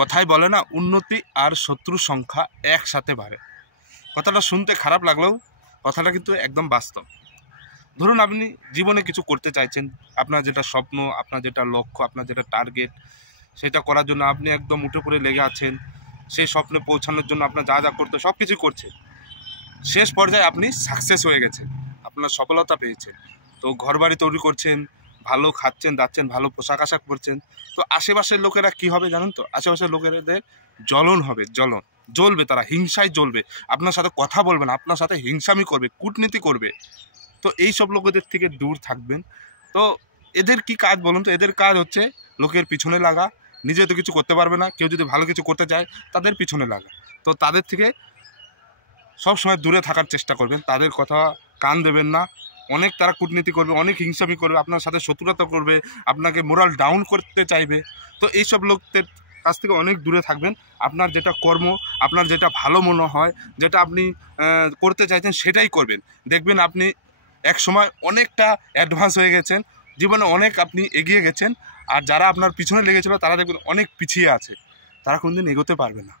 কথাই বলে না, উন্নতি আর শত্রুর সংখ্যা একসাথে বাড়ে। কথাটা শুনতে খারাপ লাগলেও কথাটা কিন্তু একদম বাস্তব। ধরুন আপনি জীবনে কিছু করতে চাইছেন, আপনার যেটা স্বপ্ন, আপনার যেটা লক্ষ্য, আপনার যেটা টার্গেট, সেটা করার জন্য আপনি একদম উঠে পড়ে লেগে আছেন। সেই স্বপ্নে পৌঁছানোর জন্য আপনার যা যা করতে সব কিছুই করছেন। শেষ পর্যায়ে আপনি সাকসেস হয়ে গেছেন, আপনার সফলতা পেয়েছেন। তো ঘরবাড়ি তৈরি করছেন, ভালো খাচ্ছেন দাচ্ছেন, ভালো পোশাক আশাক পরছেন। তো আশেপাশের লোকেরা কি হবে জানেন তো? আশেপাশের লোকেদের জ্বলন হবে, জ্বলবে, তারা হিংসায় জ্বলবে। আপনার সাথে কথা বলবে না, আপনার সাথে হিংসামি করবে, কূটনীতি করবে। তো এই সব লোকেদের থেকে দূর থাকবেন। তো এদের কি কাজ বলুন তো? এদের কাজ হচ্ছে লোকের পিছনে লাগা, নিজে তো কিছু করতে পারবে না। কেউ যদি ভালো কিছু করতে চায় তাদের পিছনে লাগা। তো তাদের থেকে সব সময় দূরে থাকার চেষ্টা করবেন, তাদের কথা কান দেবেন না। অনেক তারা কূটনীতি করবে, অনেক হিংসামি করবে, আপনার সাথে শত্রুতা করবে, আপনাকে মোরাল ডাউন করতে চাইবে। তো এইসব লোকদের কাছ থেকে অনেক দূরে থাকবেন। আপনার যেটা কর্ম, আপনার যেটা ভালো মনে হয়, যেটা আপনি করতে চাইছেন সেটাই করবেন। দেখবেন আপনি এক সময় অনেকটা অ্যাডভান্স হয়ে গেছেন, জীবনে অনেক আপনি এগিয়ে গেছেন। আর যারা আপনার পিছনে লেগেছিল তারা দেখবেন অনেক পিছিয়ে আছে, তারা কোনোদিন এগোতে পারবে না।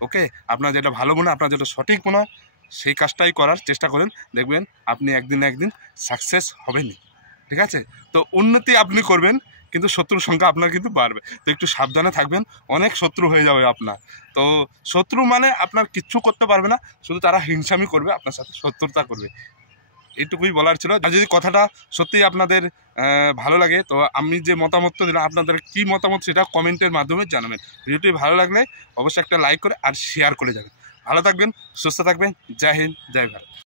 ওকে, আপনার যেটা ভালো মনে হয়, আপনার যেটা সঠিক মনে হয়, সেই কাজটাই করার চেষ্টা করেন। দেখবেন আপনি একদিন না একদিন সাকসেস হবেনই। ঠিক আছে? তো উন্নতি আপনি করবেন, কিন্তু শত্রুর সংখ্যা আপনার কিন্তু বাড়বে। তো একটু সাবধানে থাকবেন, অনেক শত্রু হয়ে যাবে আপনার। তো শত্রু মানে আপনার কিচ্ছু করতে পারবে না, শুধু তারা হিংসামি করবে, আপনার সাথে শত্রুতা করবে। এইটুকুই বলার ছিল। আর যদি কথাটা সত্যিই আপনাদের ভালো লাগে, তো আমি যে মতামতটা দিলাম, আপনাদের কী মতামত সেটা কমেন্টের মাধ্যমে জানাবেন। ভিডিওটি ভালো লাগলে অবশ্যই একটা লাইক করে আর শেয়ার করে যাবেন। ভালো থাকবেন, সুস্থ থাকবেন। জয় হিন্দ, জয় ভারত।